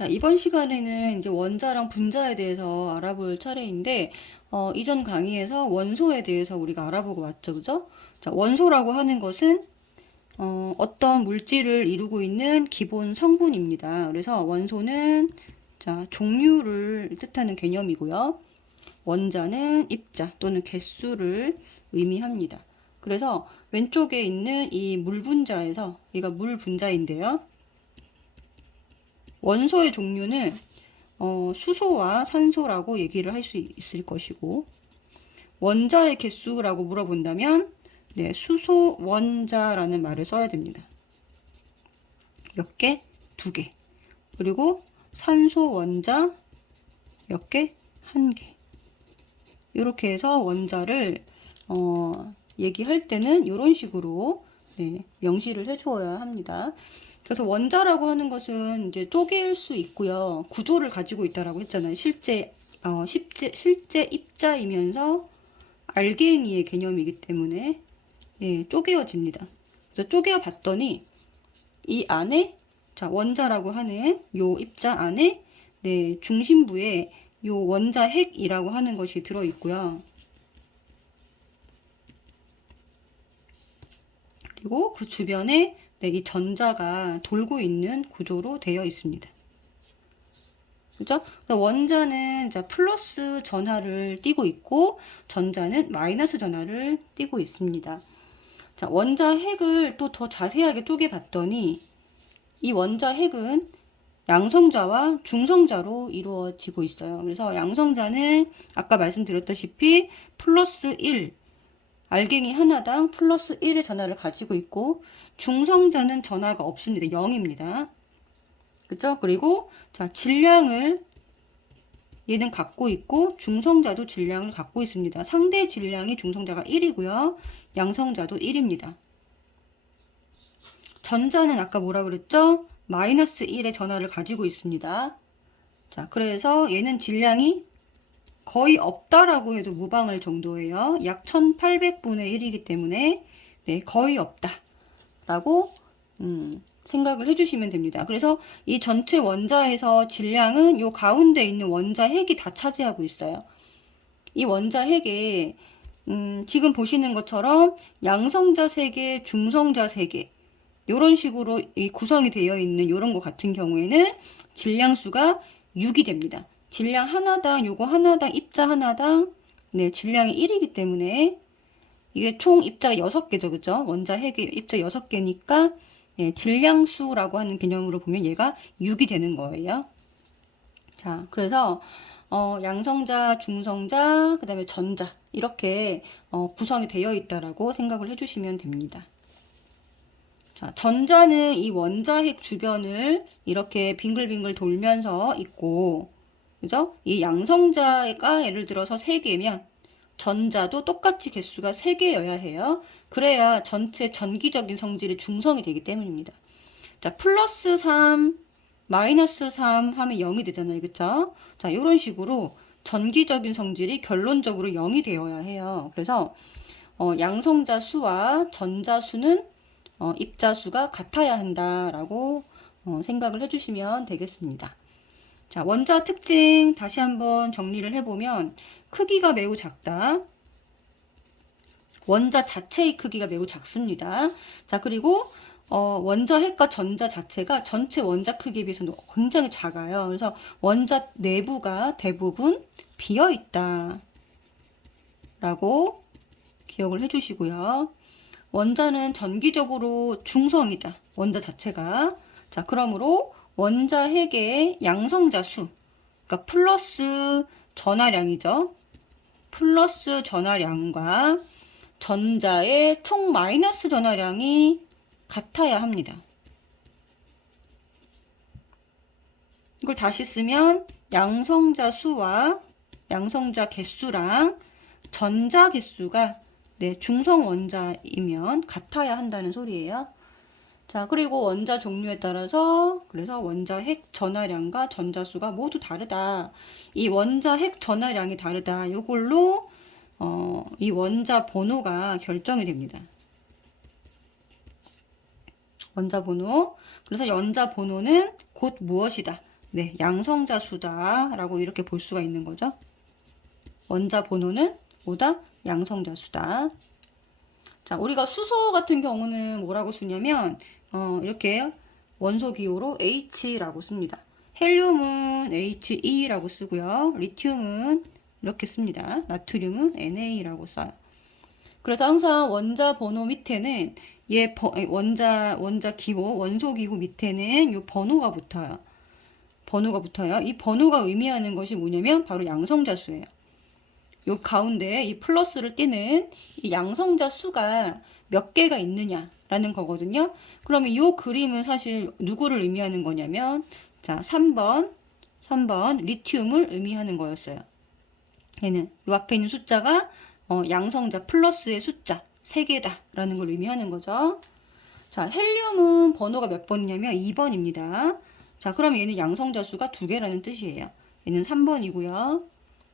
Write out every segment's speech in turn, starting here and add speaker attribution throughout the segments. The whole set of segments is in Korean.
Speaker 1: 자, 이번 시간에는 이제 원자랑 분자에 대해서 알아볼 차례인데, 어, 이전 강의에서 원소에 대해서 우리가 알아보고 왔죠, 그죠? 자, 원소라고 하는 것은 어, 어떤 물질을 이루고 있는 기본 성분입니다. 그래서 원소는 자, 종류를 뜻하는 개념이고요. 원자는 입자 또는 개수를 의미합니다. 그래서 왼쪽에 있는 이 물 분자에서 얘가 물 분자인데요. 원소의 종류는 어, 수소와 산소라고 얘기를 할 수 있을 것이고 원자의 개수라고 물어본다면 네, 수소 원자라는 말을 써야 됩니다. 몇 개? 두 개. 그리고 산소 원자 몇 개? 한 개. 이렇게 해서 원자를 어, 얘기할 때는 이런 식으로 네, 명시를 해주어야 합니다. 그래서 원자라고 하는 것은 이제 쪼개일 수 있고요. 구조를 가지고 있다라고 했잖아요. 실제 어, 실제 실제 입자이면서 알갱이의 개념이기 때문에 예, 쪼개어집니다. 그래서 쪼개어 봤더니 이 안에 자 원자라고 하는 요 입자 안에 네 중심부에 요 원자 핵이라고 하는 것이 들어 있고요. 그리고 그 주변에 네, 이 전자가 돌고 있는 구조로 되어 있습니다. 그죠? 원자는 자, 플러스 전하를 띠고 있고 전자는 마이너스 전하를 띠고 있습니다. 자, 원자 핵을 또 더 자세하게 쪼개 봤더니 이 원자 핵은 양성자와 중성자로 이루어지고 있어요. 그래서 양성자는 아까 말씀드렸다시피 플러스 1, 알갱이 하나당 플러스 1의 전하를 가지고 있고 중성자는 전하가 없습니다. 0입니다. 그죠? 그리고 자, 질량을 얘는 갖고 있고 중성자도 질량을 갖고 있습니다. 상대 질량이 중성자가 1이고요. 양성자도 1입니다. 전자는 아까 뭐라 그랬죠? 마이너스 1의 전하를 가지고 있습니다. 자, 그래서 얘는 질량이 거의 없다라고 해도 무방할 정도예요. 약 1800분의 1이기 때문에 네, 거의 없다라고 음, 생각을 해주시면 됩니다. 그래서 이 전체 원자에서 질량은 요 가운데 있는 원자 핵이 다 차지하고 있어요. 이 원자 핵에 음, 지금 보시는 것처럼 양성자 3개, 중성자 3개 이런 식으로 이 구성이 되어 있는 이런 것 같은 경우에는 질량수가 6이 됩니다. 질량 하나당 요거 하나당 입자 하나당 네 질량이 1이기 때문에 이게 총 입자가 6개죠 그죠? 원자 핵이 입자 6개니까 예, 질량수라고 하는 개념으로 보면 얘가 6이 되는 거예요. 자 그래서 어, 양성자 중성자 그 다음에 전자 이렇게 어, 구성이 되어 있다라고 생각을 해주시면 됩니다. 자, 전자는 이 원자핵 주변을 이렇게 빙글빙글 돌면서 있고 그죠? 이 양성자가 예를 들어서 3개면 전자도 똑같이 개수가 3개여야 해요. 그래야 전체 전기적인 성질이 중성이 되기 때문입니다. 자, 플러스 3, 마이너스 3 하면 0이 되잖아요. 그쵸? 자, 이런 식으로 전기적인 성질이 결론적으로 0이 되어야 해요. 그래서 어, 양성자 수와 전자 수는 어, 입자 수가 같아야 한다라고 어, 생각을 해주시면 되겠습니다. 자, 원자 특징 다시 한번 정리를 해보면 크기가 매우 작다. 원자 자체의 크기가 매우 작습니다. 자, 그리고 어, 원자 핵과 전자 자체가 전체 원자 크기에 비해서 굉장히 작아요. 그래서 원자 내부가 대부분 비어 있다. 라고 기억을 해주시고요. 원자는 전기적으로 중성이다. 원자 자체가. 자, 그러므로 원자 핵의 양성자 수, 그러니까 플러스 전하량이죠. 플러스 전하량과 전자의 총 마이너스 전하량이 같아야 합니다. 이걸 다시 쓰면 양성자 수와 양성자 개수랑 전자 개수가 네, 중성 원자이면 같아야 한다는 소리예요. 자, 그리고 원자 종류에 따라서 그래서 원자 핵 전하량과 전자수가 모두 다르다. 이 원자 핵 전하량이 다르다. 요걸로 어, 이 원자 번호가 결정이 됩니다. 원자 번호. 그래서 원자 번호는 곧 무엇이다. 네, 양성자 수다라고 이렇게 볼 수가 있는 거죠. 원자 번호는 뭐다? 양성자 수다. 자, 우리가 수소 같은 경우는 뭐라고 쓰냐면 어, 이렇게 원소 기호로 H라고 씁니다. 헬륨은 HE라고 쓰고요. 리튬은 이렇게 씁니다. 나트륨은 NA라고 써요. 그래서 항상 원자 번호 밑에는 얘 버- 원자 원자 기호 원소 기호 밑에는 요 번호가 붙어요. 번호가 붙어요. 이 번호가 의미하는 것이 뭐냐면 바로 양성자 수예요. 요 가운데 이 플러스를 띄는 이 양성자 수가 몇 개가 있느냐라는 거거든요. 그러면 요 그림은 사실 누구를 의미하는 거냐면 자, 3번 3번 리튬을 의미하는 거였어요. 얘는 요 앞에 있는 숫자가 어, 양성자 플러스의 숫자 3개다라는 걸 의미하는 거죠. 자, 헬륨은 번호가 몇 번이냐면 2번입니다. 자, 그럼 얘는 양성자 수가 2개라는 뜻이에요. 얘는 3번이고요.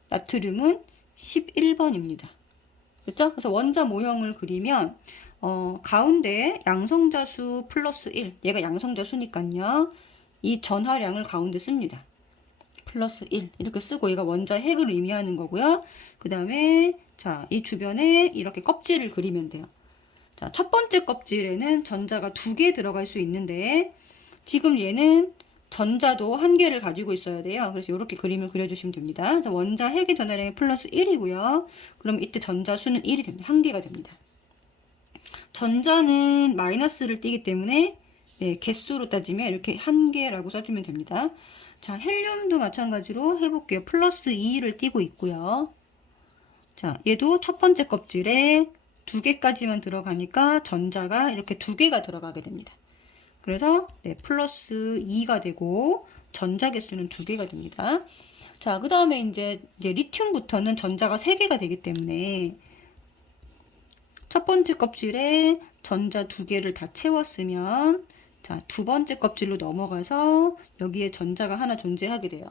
Speaker 1: 나트륨은 11번입니다. 그렇죠? 그래서 원자 모형을 그리면 어, 가운데 양성자 수 플러스 1. 얘가 양성자 수니까요. 이 전하량을 가운데 씁니다. 플러스 1 이렇게 쓰고 얘가 원자 핵을 의미하는 거고요. 그 다음에 자, 이 주변에 이렇게 껍질을 그리면 돼요. 자, 첫 번째 껍질에는 전자가 두 개 들어갈 수 있는데 지금 얘는 전자도 한 개를 가지고 있어야 돼요. 그래서 이렇게 그림을 그려주시면 됩니다. 자, 원자 핵의 전하량이 플러스 1이고요. 그럼 이때 전자 수는 1이 됩니다. 한 개가 됩니다. 전자는 마이너스를 띄기 때문에 네, 개수로 따지면 이렇게 한 개라고 써주면 됩니다. 자, 헬륨도 마찬가지로 해볼게요. 플러스 2를 띄고 있고요. 자, 얘도 첫 번째 껍질에 두 개까지만 들어가니까 전자가 이렇게 두 개가 들어가게 됩니다. 그래서 네, 플러스 2가 되고 전자 개수는 두 개가 됩니다. 자, 그 다음에 이제, 이제 리튬부터는 전자가 세 개가 되기 때문에 첫 번째 껍질에 전자 두 개를 다 채웠으면 자, 두 번째 껍질로 넘어가서 여기에 전자가 하나 존재하게 돼요.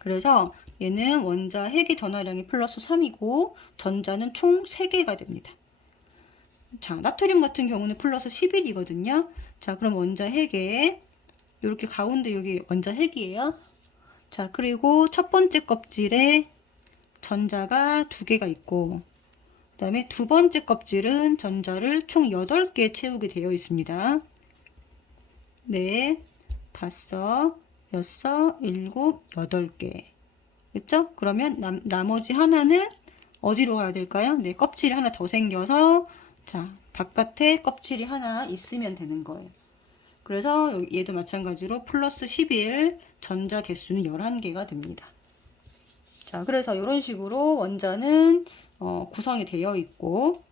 Speaker 1: 그래서 얘는 원자 핵의 전하량이 플러스 3이고 전자는 총 3개가 됩니다. 자, 나트륨 같은 경우는 플러스 11이거든요. 자, 그럼 원자 핵에 이렇게 가운데 여기 원자 핵이에요. 자, 그리고 첫 번째 껍질에 전자가 두 개가 있고 그 다음에 두 번째 껍질은 전자를 총 8개 채우게 되어 있습니다. 넷, 다섯, 여섯, 일곱, 여덟 개. 그죠? 그러면 남, 나머지 하나는 어디로 가야 될까요? 네, 껍질이 하나 더 생겨서 자, 바깥에 껍질이 하나 있으면 되는 거예요. 그래서 얘도 마찬가지로 플러스 11, 전자 개수는 11개가 됩니다. 자, 그래서 이런 식으로 원자는 어, 구성이 되어 있고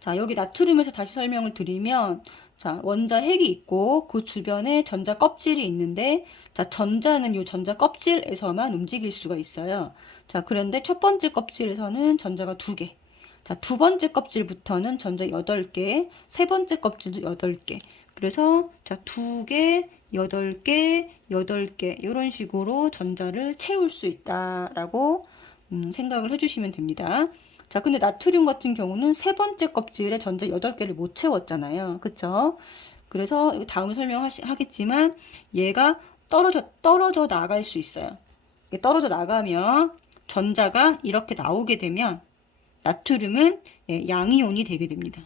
Speaker 1: 자, 여기 나트륨에서 다시 설명을 드리면 자, 원자 핵이 있고 그 주변에 전자 껍질이 있는데 자, 전자는 이 전자 껍질에서만 움직일 수가 있어요. 자, 그런데 첫 번째 껍질에서는 전자가 두 개. 자, 두 번째 껍질부터는 전자 여덟 개, 세 번째 껍질도 여덟 개. 그래서 자, 두 개, 여덟 개, 여덟 개 이런 식으로 전자를 채울 수 있다라고 음, 생각을 해 주시면 됩니다. 자, 근데 나트륨 같은 경우는 세 번째 껍질에 전자 8개를 못 채웠잖아요. 그쵸? 그래서 다음에 설명하겠지만 얘가 떨어져, 떨어져 나갈 수 있어요. 떨어져 나가면 전자가 이렇게 나오게 되면 나트륨은 예, 양이온이 되게 됩니다.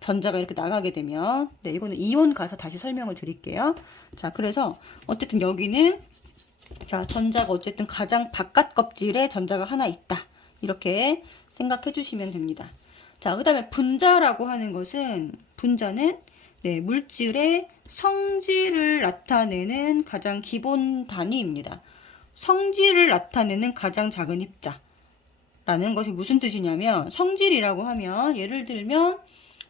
Speaker 1: 전자가 이렇게 나가게 되면 네, 이거는 이온 가서 다시 설명을 드릴게요. 자, 그래서 어쨌든 여기는 자, 전자가 어쨌든 가장 바깥 껍질에 전자가 하나 있다. 이렇게 생각해 주시면 됩니다. 자, 그 다음에 분자라고 하는 것은, 분자는, 네, 물질의 성질을 나타내는 가장 기본 단위입니다. 성질을 나타내는 가장 작은 입자. 라는 것이 무슨 뜻이냐면, 성질이라고 하면, 예를 들면,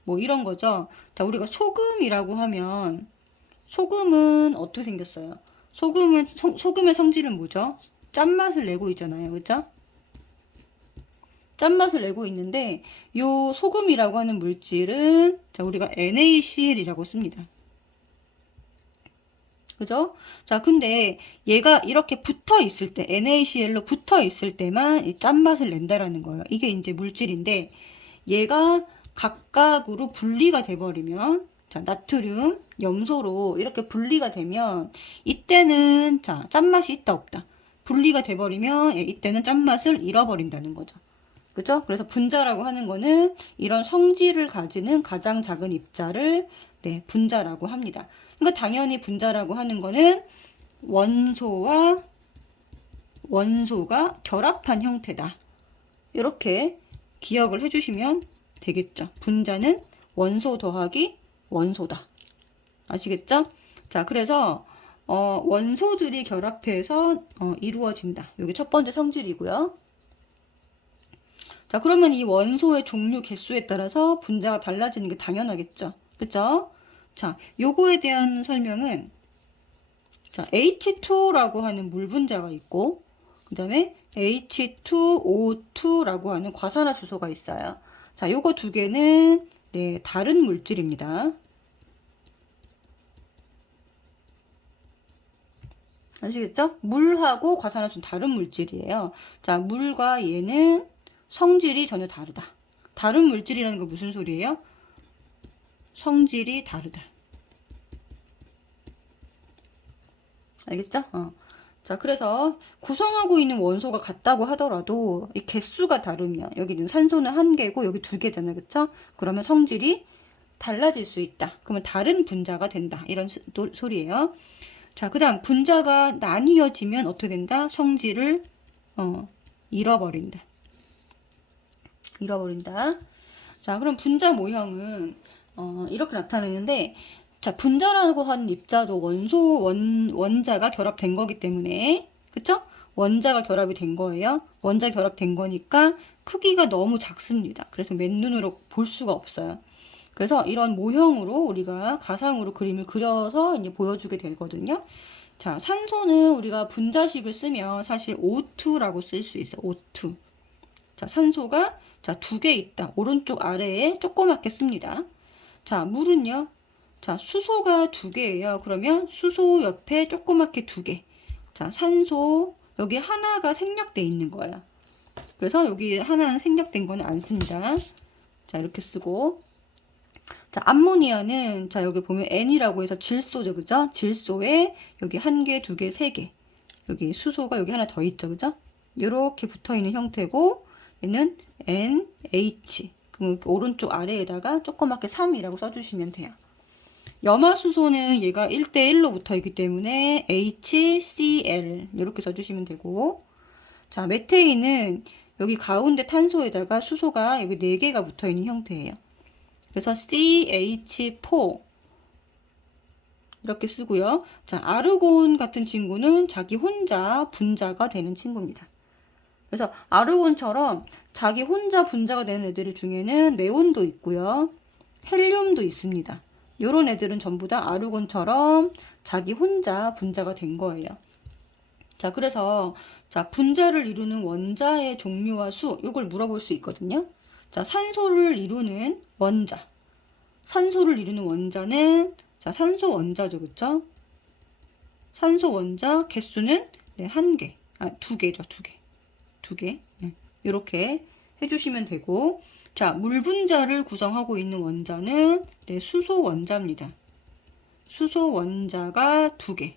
Speaker 1: 뭐 이런 거죠. 자, 우리가 소금이라고 하면, 소금은 어떻게 생겼어요? 소금은 소, 소금의 성질은 뭐죠? 짠맛을 내고 있잖아요. 그죠? 짠맛을 내고 있는데 요 소금이라고 하는 물질은 자, 우리가 NaCl이라고 씁니다. 그죠? 자, 근데 얘가 이렇게 붙어 있을 때, NaCl로 붙어 있을 때만 이 짠맛을 낸다라는 거예요. 이게 이제 물질인데, 얘가 각각으로 분리가 돼버리면, 자, 나트륨, 염소로 이렇게 분리가 되면 이때는 자, 짠맛이 있다 없다. 분리가 돼 버리면 예, 이때는 짠맛을 잃어버린다는 거죠. 그죠? 그래서 분자라고 하는 거는 이런 성질을 가지는 가장 작은 입자를 네, 분자라고 합니다. 그러니까 당연히 분자라고 하는 거는 원소와 원소가 결합한 형태다. 이렇게 기억을 해주시면 되겠죠. 분자는 원소 더하기 원소다. 아시겠죠? 자, 그래서 어, 원소들이 결합해서 어, 이루어진다. 이게 첫 번째 성질이고요. 자, 그러면 이 원소의 종류 개수에 따라서 분자가 달라지는 게 당연하겠죠. 그죠? 자, 요거에 대한 설명은 자, H2라고 하는 물 분자가 있고 그 다음에 H2O2라고 하는 과산화수소가 있어요. 자, 요거 두 개는 네, 다른 물질입니다. 아시겠죠? 물하고 과산화수소는 다른 물질이에요. 자, 물과 얘는 성질이 전혀 다르다. 다른 물질이라는 건 무슨 소리예요? 성질이 다르다. 알겠죠? 어. 자, 그래서 구성하고 있는 원소가 같다고 하더라도 이 개수가 다르면 여기는 산소는 한 개고 여기 두 개잖아요. 그쵸? 그러면 성질이 달라질 수 있다. 그러면 다른 분자가 된다. 이런 소리예요. 자, 그 다음 분자가 나뉘어지면 어떻게 된다? 성질을 어, 잃어버린다. 잃어버린다. 자, 그럼 분자 모형은 어, 이렇게 나타내는데 자, 분자라고 하는 입자도 원소 원 원자가 결합된 거기 때문에 그쵸? 원자가 결합이 된 거예요. 원자 결합된 거니까 크기가 너무 작습니다. 그래서 맨눈으로 볼 수가 없어요. 그래서 이런 모형으로 우리가 가상으로 그림을 그려서 이제 보여주게 되거든요. 자, 산소는 우리가 분자식을 쓰면 사실 O2라고 쓸 수 있어요. O2. 자, 산소가 자, 두 개 있다. 오른쪽 아래에 조그맣게 씁니다. 자, 물은요. 자, 수소가 두 개예요. 그러면 수소 옆에 조그맣게 두 개. 자, 산소 여기 하나가 생략돼 있는 거예요. 그래서 여기 하나는 생략된 거는 안 씁니다. 자, 이렇게 쓰고 자, 암모니아는 자, 여기 보면 N이라고 해서 질소죠. 그죠? 질소에 여기 한 개, 두 개, 세 개. 여기 수소가 여기 하나 더 있죠. 그죠? 이렇게 붙어 있는 형태고 얘는 NH. 그럼 오른쪽 아래에다가 조그맣게 3이라고 써 주시면 돼요. 염화수소는 얘가 1대1로 붙어 있기 때문에 HCl 이렇게 써주시면 되고 자 메테인은 여기 가운데 탄소에다가 수소가 여기 4개가 붙어 있는 형태예요. 그래서 CH4 이렇게 쓰고요. 자 아르곤 같은 친구는 자기 혼자 분자가 되는 친구입니다. 그래서 아르곤처럼 자기 혼자 분자가 되는 애들 중에는 네온도 있고요. 헬륨도 있습니다. 요런 애들은 전부 다 아르곤처럼 자기 혼자 분자가 된 거예요. 자, 그래서 자, 분자를 이루는 원자의 종류와 수 이걸 물어볼 수 있거든요. 자, 산소를 이루는 원자. 산소를 이루는 원자는 자, 산소 원자죠. 그쵸 산소 원자 개수는 네, 한 개. 아, 두 개죠. 두 개. 두 개. 네. 이렇게 해 주시면 되고 자, 물 분자를 구성하고 있는 원자는 네, 수소 원자입니다. 수소 원자가 두 개.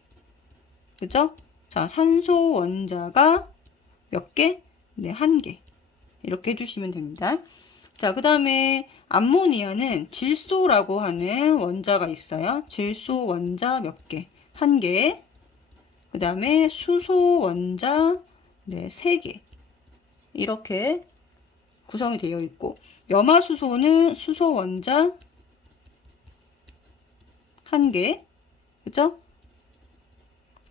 Speaker 1: 그죠? 자, 산소 원자가 몇 개? 네, 한 개. 이렇게 해주시면 됩니다. 자, 그 다음에 암모니아는 질소라고 하는 원자가 있어요. 질소 원자 몇 개? 한 개. 그 다음에 수소 원자 네, 세 개. 이렇게 구성이 되어 있고 염화수소는 수소 원자 한 개, 그죠?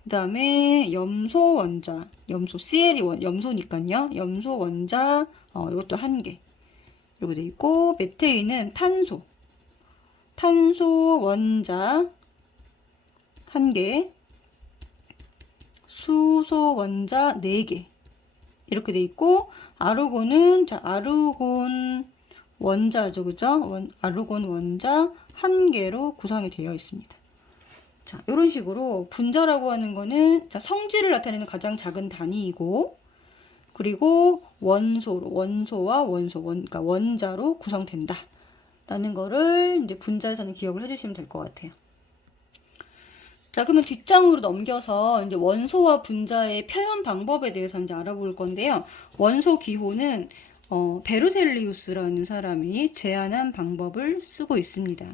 Speaker 1: 그 다음에 염소 원자, 염소 CL이 원, 염소니까요. 염소 원자, 어, 이것도 한 개. 이렇게 돼 있고 메테인은 탄소, 탄소 원자 한 개, 수소 원자 네 개. 이렇게 돼 있고 아르곤은 자 아르곤 원자죠. 그죠? 원, 아르곤 원자 한 개로 구성이 되어 있습니다. 자 이런 식으로 분자라고 하는 거는 자 성질을 나타내는 가장 작은 단위이고 그리고 원소 원소와 원소 원 그러니까 원자로 구성된다 라는 거를 이제 분자에서는 기억을 해 주시면 될 것 같아요. 자, 그러면 뒷장으로 넘겨서 이제 원소와 분자의 표현 방법에 대해서 이제 알아볼 건데요. 원소 기호는 어, 베르셀리우스라는 사람이 제안한 방법을 쓰고 있습니다.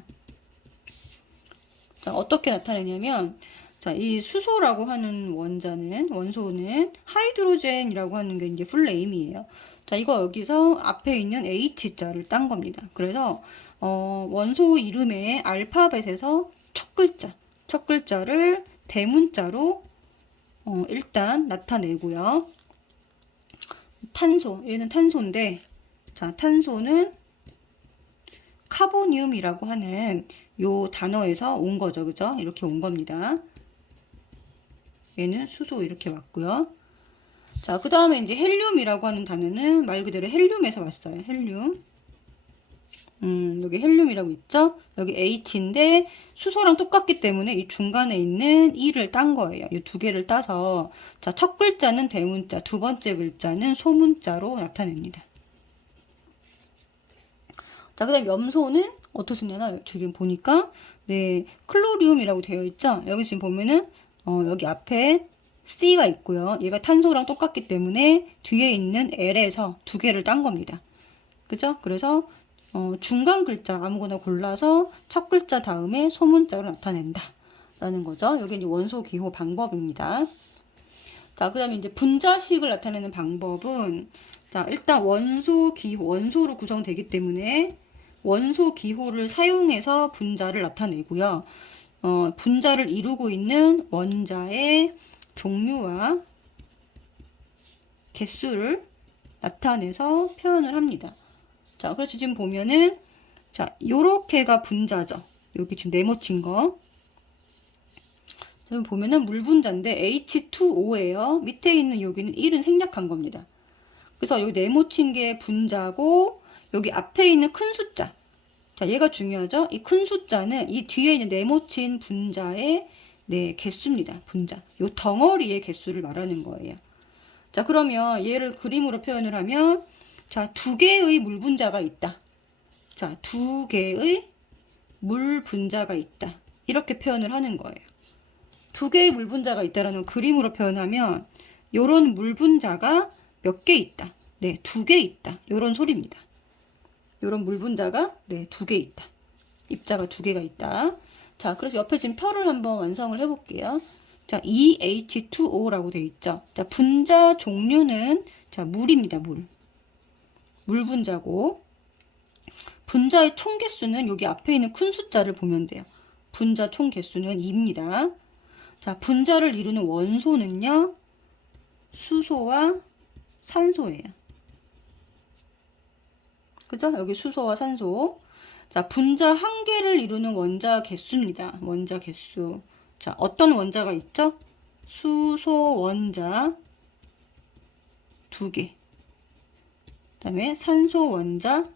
Speaker 1: 자, 어떻게 나타내냐면, 자, 이 수소라고 하는 원자는, 원소는 하이드로젠이라고 하는 게 이제 풀네임이에요. 자, 이거 여기서 앞에 있는 H자를 딴 겁니다. 그래서, 어, 원소 이름의 알파벳에서 첫 글자, 첫 글자를 대문자로 어, 일단 나타내고요. 탄소, 얘는 탄소인데, 자, 탄소는 카보니움이라고 하는 요 단어에서 온 거죠. 그죠? 이렇게 온 겁니다. 얘는 수소 이렇게 왔고요. 자, 그 다음에 이제 헬륨이라고 하는 단어는 말 그대로 헬륨에서 왔어요. 헬륨. 음, 여기 헬륨이라고 있죠? 여기 H인데 수소랑 똑같기 때문에 이 중간에 있는 E를 딴 거예요. 이 두 개를 따서 자, 첫 글자는 대문자, 두 번째 글자는 소문자로 나타냅니다. 자, 그 다음 염소는 어떻게 쓰냐나 지금 보니까 네, 클로리움이라고 되어 있죠? 여기 지금 보면은 어, 여기 앞에 C가 있고요. 얘가 탄소랑 똑같기 때문에 뒤에 있는 L에서 두 개를 딴 겁니다. 그죠? 그래서 어, 중간 글자 아무거나 골라서 첫 글자 다음에 소문자로 나타낸다. 라는 거죠. 여기 이제 원소 기호 방법입니다. 자, 그 다음에 이제 분자식을 나타내는 방법은 자, 일단 원소 기호, 원소로 구성되기 때문에 원소 기호를 사용해서 분자를 나타내고요. 어, 분자를 이루고 있는 원자의 종류와 개수를 나타내서 표현을 합니다. 자, 그래서 지금 보면은, 자, 요렇게가 분자죠. 여기 지금 네모친 거. 지금 보면은 물 분자인데 H2O예요. 밑에 있는 여기는 1은 생략한 겁니다. 그래서 여기 네모친 게 분자고, 여기 앞에 있는 큰 숫자. 자, 얘가 중요하죠? 이 큰 숫자는 이 뒤에 있는 네모친 분자의 네, 개수입니다. 분자. 요 덩어리의 개수를 말하는 거예요. 자, 그러면 얘를 그림으로 표현을 하면 자, 두 개의 물 분자가 있다. 자, 두 개의 물 분자가 있다. 이렇게 표현을 하는 거예요. 두 개의 물 분자가 있다라는 그림으로 표현하면 요런 물 분자가 몇 개 있다. 네, 두 개 있다. 요런 소리입니다. 요런 물 분자가 네, 두 개 있다. 입자가 두 개가 있다. 자, 그래서 옆에 지금 표를 한번 완성을 해 볼게요. 자, EH2O라고 돼 있죠. 자, 분자 종류는 자, 물입니다. 물. 물 분자고 분자의 총 개수는 여기 앞에 있는 큰 숫자를 보면 돼요. 분자 총 개수는 2입니다. 자, 분자를 이루는 원소는요. 수소와 산소예요. 그죠? 여기 수소와 산소. 자, 분자 한 개를 이루는 원자 개수입니다. 원자 개수. 자, 어떤 원자가 있죠? 수소 원자 두 개. 그다음에 산소 원자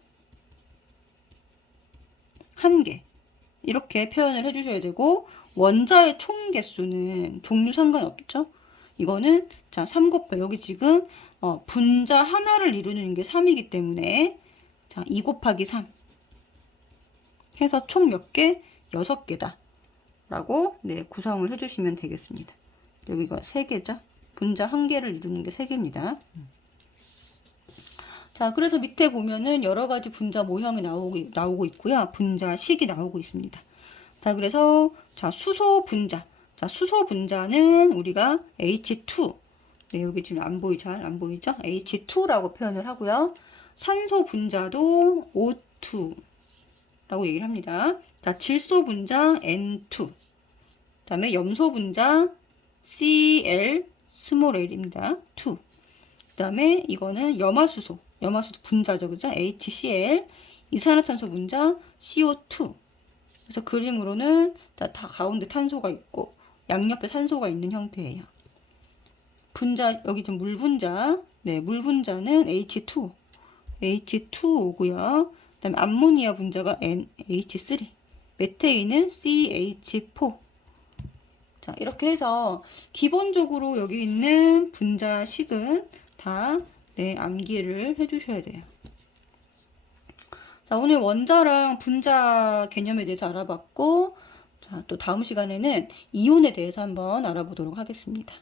Speaker 1: 한 개. 이렇게 표현을 해 주셔야 되고 원자의 총 개수는 종류 상관없죠? 이거는 자, 3 곱해 여기 지금 어, 분자 하나를 이루는 게 3이기 때문에 자, 2 곱하기 3 해서 총 몇 개? 6개다. 라고 네, 구성을 해 주시면 되겠습니다. 여기가 3개죠? 분자 한 개를 이루는 게 3개입니다. 자, 그래서 밑에 보면은 여러 가지 분자 모형이 나오고, 나오고 있고요. 분자식이 나오고 있습니다. 자, 그래서, 자, 수소 분자. 자, 수소 분자는 우리가 H2. 네, 여기 지금 안 보이, 잘 안 보이죠? H2라고 표현을 하고요. 산소 분자도 O2. 라고 얘기를 합니다. 자, 질소 분자 N2. 그 다음에 염소 분자 Cl 스몰 l입니다. 2. 그 다음에 이거는 염화수소. 염화수소 분자죠. 그죠? HCl. 이산화탄소 분자 CO2. 그래서 그림으로는 다, 다 가운데 탄소가 있고 양옆에 산소가 있는 형태예요. 분자 여기 좀 물 분자. 네, 물 분자는 H2. H2O고요. 그다음에 암모니아 분자가 NH3. 메테인은 CH4. 자, 이렇게 해서 기본적으로 여기 있는 분자식은 다 네, 암기를 해 주셔야 돼요. 자, 오늘 원자랑 분자 개념에 대해서 알아봤고, 자, 또 다음 시간에는 이온에 대해서 한번 알아보도록 하겠습니다.